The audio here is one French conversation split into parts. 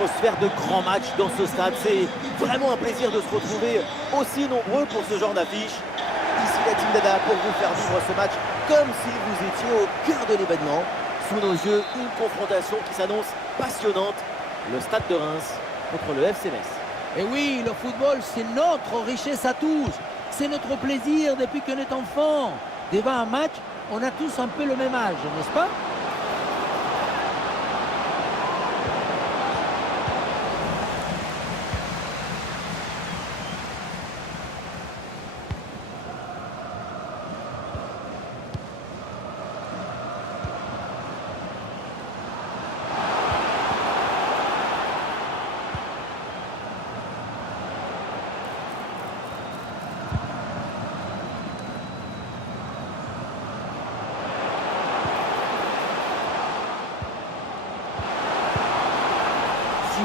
atmosphère de grand match dans ce stade. C'est vraiment un plaisir de se retrouver aussi nombreux pour ce genre d'affiche. Ici la Team Dada pour vous faire vivre ce match comme si vous étiez au cœur de l'événement. Sous nos yeux, une confrontation qui s'annonce passionnante. Le Stade de Reims contre le FC Metz. Et oui, le football, c'est notre richesse à tous. C'est notre plaisir depuis qu'on est enfant. Devant un match, on a tous un peu le même âge, n'est-ce pas?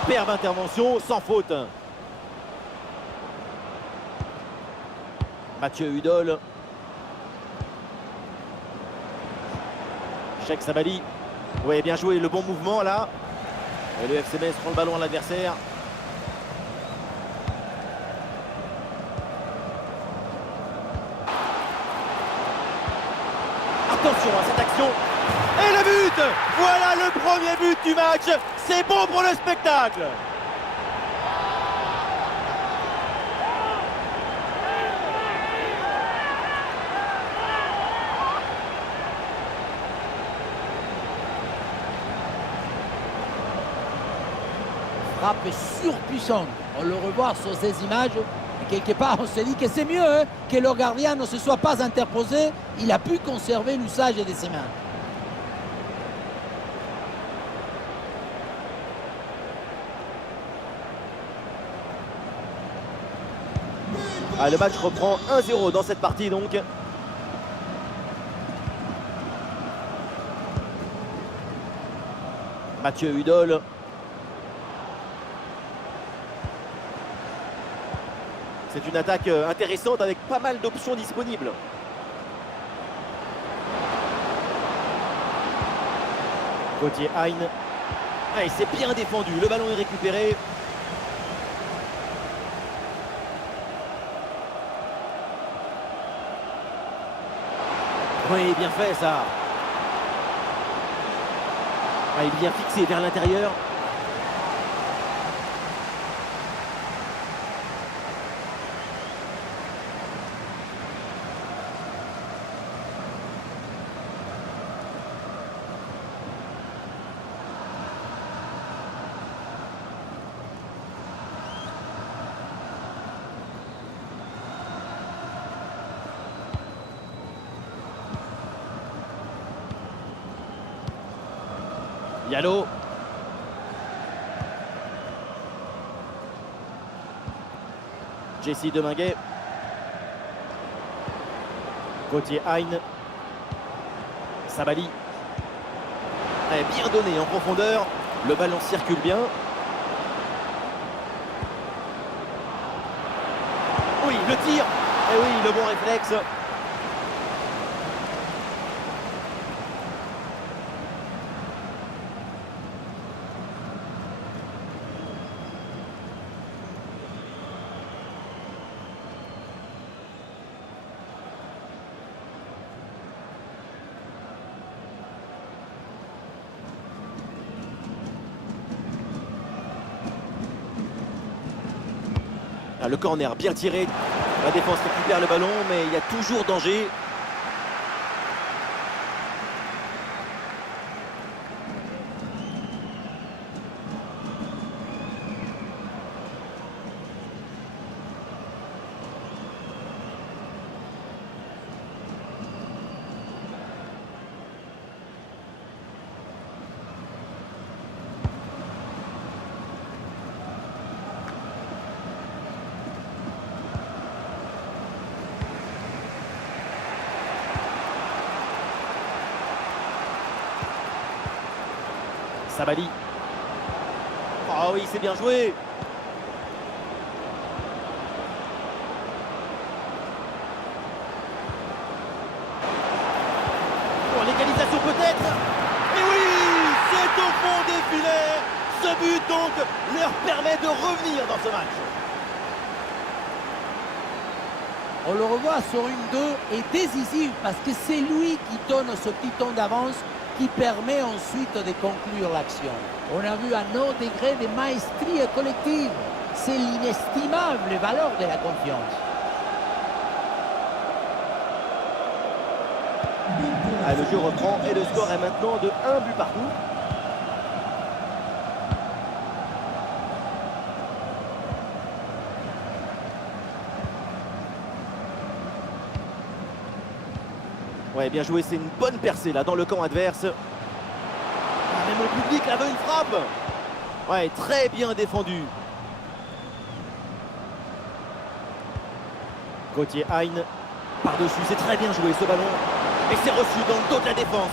Superbe intervention, sans faute. Mathieu Hudol. Cheikh Sabali. Oui, bien joué, le bon mouvement là. Et le FC Metz prend le ballon à l'adversaire. Attention à cette action. Et le but! Voilà le premier but du match. C'est bon pour le spectacle. Frappe surpuissante. On le revoit sur ces images. Et quelque part, on se dit que c'est mieux que le gardien ne se soit pas interposé. Il a pu conserver l'usage de ses mains. Ah, le match reprend 1-0 dans cette partie donc. Mathieu Hudol. C'est une attaque intéressante avec pas mal d'options disponibles. Côté Hein. Ah, et c'est bien défendu, le ballon est récupéré. Oui, bien fait ça. Ah, il est bien fixé vers l'intérieur. Diallo. Jesse Deminguet. Côté Hein. Sabali. Bien donné en profondeur. Le ballon circule bien. Oui, le tir. Et oui, le bon réflexe. Ah, le corner bien tiré. La défense récupère le ballon, mais il y a toujours danger. Sabali. Oh oui, c'est bien joué. Pour l'égalisation peut-être. Et oui, c'est au fond des filets. Ce but donc leur permet de revenir dans ce match. On le revoit sur une 2 et décisif parce que c'est lui qui donne ce petit temps d'avance qui permet ensuite de conclure l'action. On a vu un haut degré de maestrie collective. C'est l'inestimable valeur de la confiance. Ah, le jeu reprend et le score est maintenant de 1 but partout. Ouais, bien joué, c'est une bonne percée là dans le camp adverse. Ah, même le public avait une frappe. Ouais, très bien défendu. Gauthier Hein par-dessus, c'est très bien joué ce ballon. Et c'est reçu dans le dos de la défense.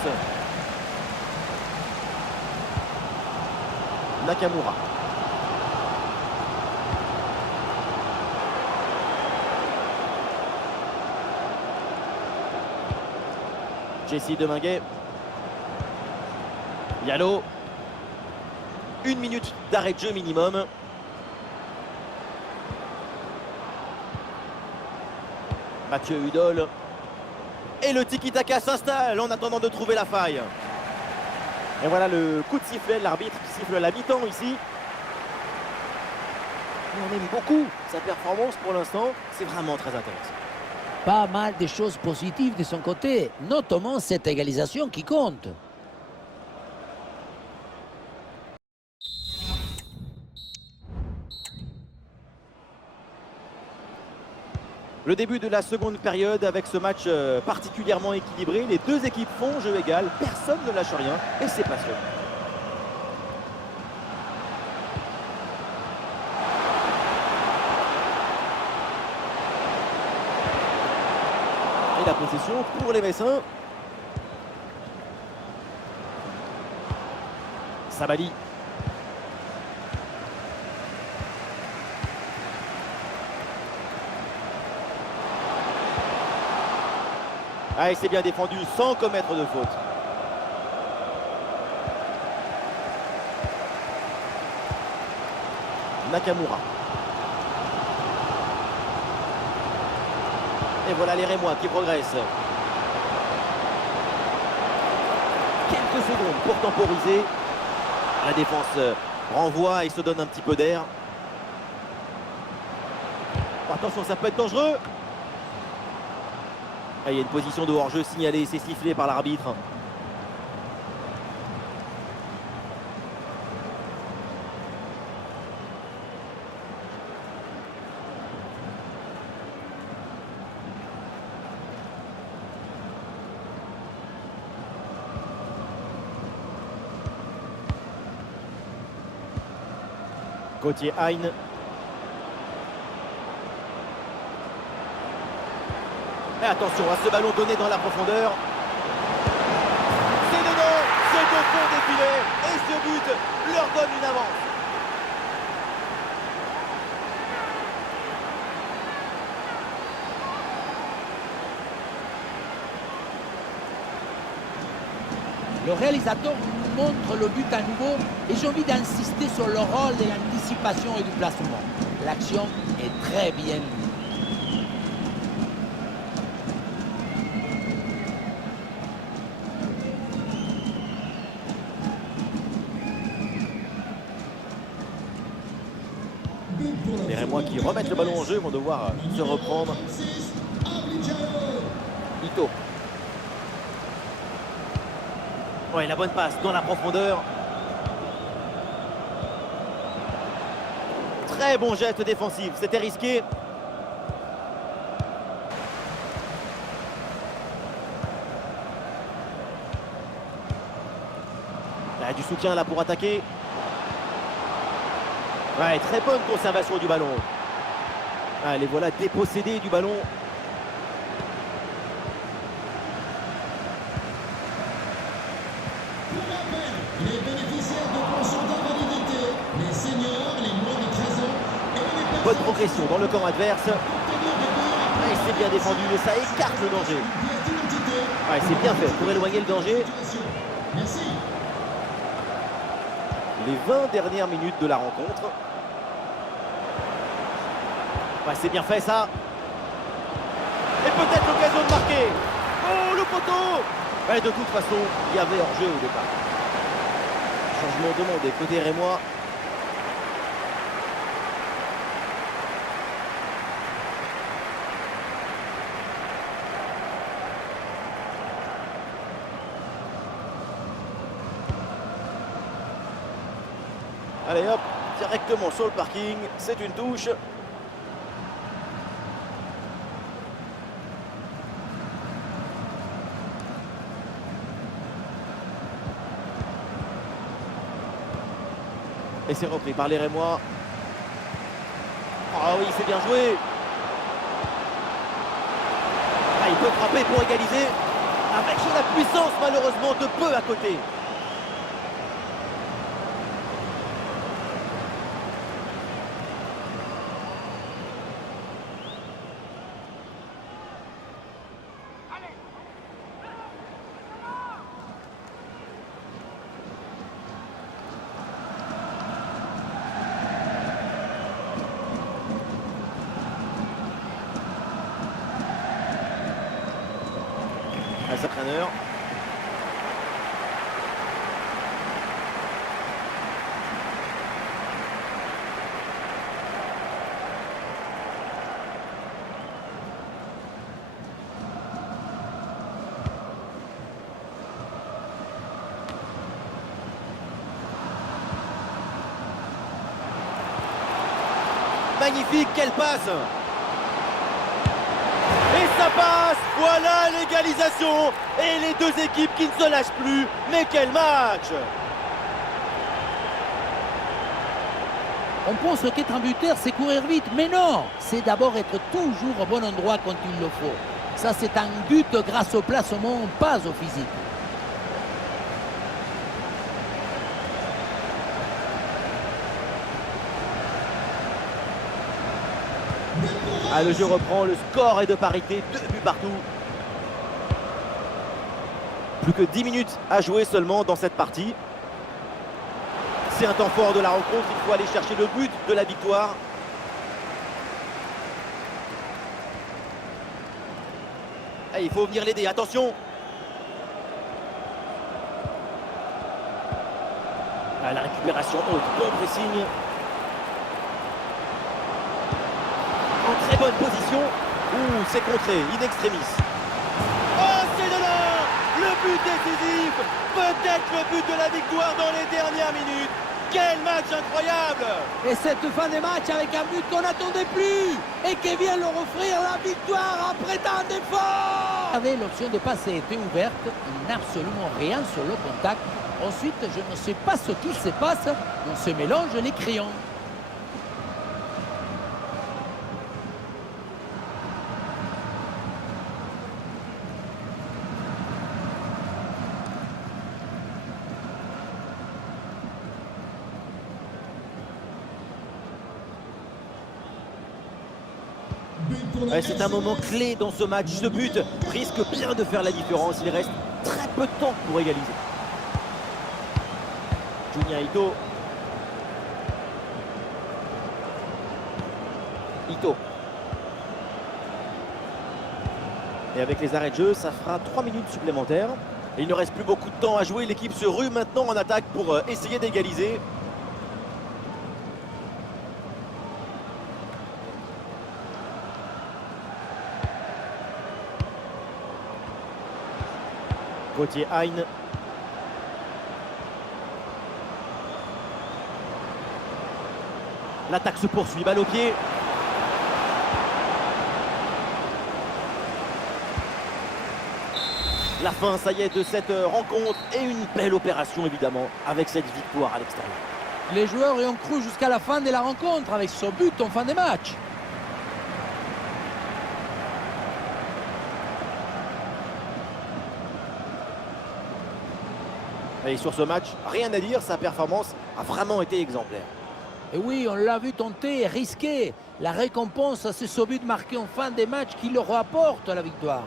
Nakamura. Jesse Deminguet. Diallo. 1 minute d'arrêt de jeu minimum. Mathieu Hudol. Et le tiki-taka s'installe en attendant de trouver la faille. Et voilà le coup de sifflet, l'arbitre qui siffle la mi-temps ici. Et on aime beaucoup sa performance pour l'instant, c'est vraiment très intéressant. Pas mal de choses positives de son côté, notamment cette égalisation qui compte. Le début de la seconde période avec ce match particulièrement équilibré. Les deux équipes font jeu égal, personne ne lâche rien et c'est passionnant. Et la possession pour les Messins. Sabali. Ah, et c'est bien défendu sans commettre de faute. Nakamura. Et voilà les Rémois qui progressent. Quelques secondes pour temporiser. La défense renvoie et se donne un petit peu d'air. Attention, ça peut être dangereux. Ah, il y a une position de hors-jeu signalée, c'est sifflé par l'arbitre. Gauthier Hein. Et attention à ce ballon donné dans la profondeur. C'est dedans, c'est au fond des filets. Et ce but leur donne une avance. Le réalisateur montre le but à nouveau et j'ai envie d'insister sur le rôle de l'anticipation et du placement. L'action est très bien lue. Les Rémois qui remettent le ballon en jeu vont devoir se reprendre. Ito. Ouais, la bonne passe dans la profondeur. Très bon geste défensif, c'était risqué. Il y a du soutien là pour attaquer. Ouais, très bonne conservation du ballon. Ah, les voilà dépossédés du ballon. Les bénéficiaires de pension d'invalidité, les seniors, les moins de 13 ans et les personnes... Bonne progression dans le camp adverse. Et c'est bien défendu, mais ça écarte le danger. Ouais, c'est bien fait pour éloigner le danger. Merci. les 20 dernières minutes de la rencontre. Ouais, c'est bien fait ça. Et peut-être l'occasion de marquer. Oh, le poteau! Ouais, de toute façon, il y avait hors-jeu au départ. Changement demandé côté rémois. Allez hop, directement sur le parking, c'est une touche. Et c'est repris par les Rémois. Ah oui, c'est bien joué. Ah, il peut frapper pour égaliser. Avec la puissance, malheureusement, de peu à côté. À sa traîneur. Magnifique, quelle passe! Et ça passe! Voilà l'égalisation! Et les deux équipes qui ne se lâchent plus. Mais quel match! On pense qu'être un buteur, c'est courir vite, mais non! C'est d'abord être toujours au bon endroit quand il le faut. Ça, c'est un but grâce au placement, pas au physique. Ah, le jeu reprend, le score est de parité, 2 buts partout. Plus que 10 minutes à jouer seulement dans cette partie. C'est un temps fort de la rencontre, il faut aller chercher le but de la victoire. Ah, il faut venir l'aider, attention. Ah, la récupération haute, bon pressing. En très bonne position. Ouh, c'est contré, in extremis. Oh, c'est de là! Le but décisif! Peut-être le but de la victoire dans les dernières minutes. Quel match incroyable! Et cette fin de match avec un but qu'on n'attendait plus et qui vient leur offrir la victoire après tant d'efforts. Avait l'option de passer était ouverte, il n'a absolument rien sur le contact. Ensuite, je ne sais pas ce qui se passe, on se mélange les crayons. Ouais, c'est un moment clé dans ce match. Ce but risque bien de faire la différence. Il reste très peu de temps pour égaliser. Junya Ito. Ito. Et avec les arrêts de jeu, ça fera 3 minutes supplémentaires. Et il ne reste plus beaucoup de temps à jouer. L'équipe se rue maintenant en attaque pour essayer d'égaliser. Côté Hein. L'attaque se poursuit, balle au pied. La fin, ça y est, de cette rencontre. Et une belle opération, évidemment, avec cette victoire à l'extérieur. Les joueurs y ont cru jusqu'à la fin de la rencontre avec ce but en fin de match. Et sur ce match, rien à dire, sa performance a vraiment été exemplaire. Et oui, on l'a vu tenter et risquer. La récompense, c'est ce but marqué en fin de match qui leur apporte la victoire.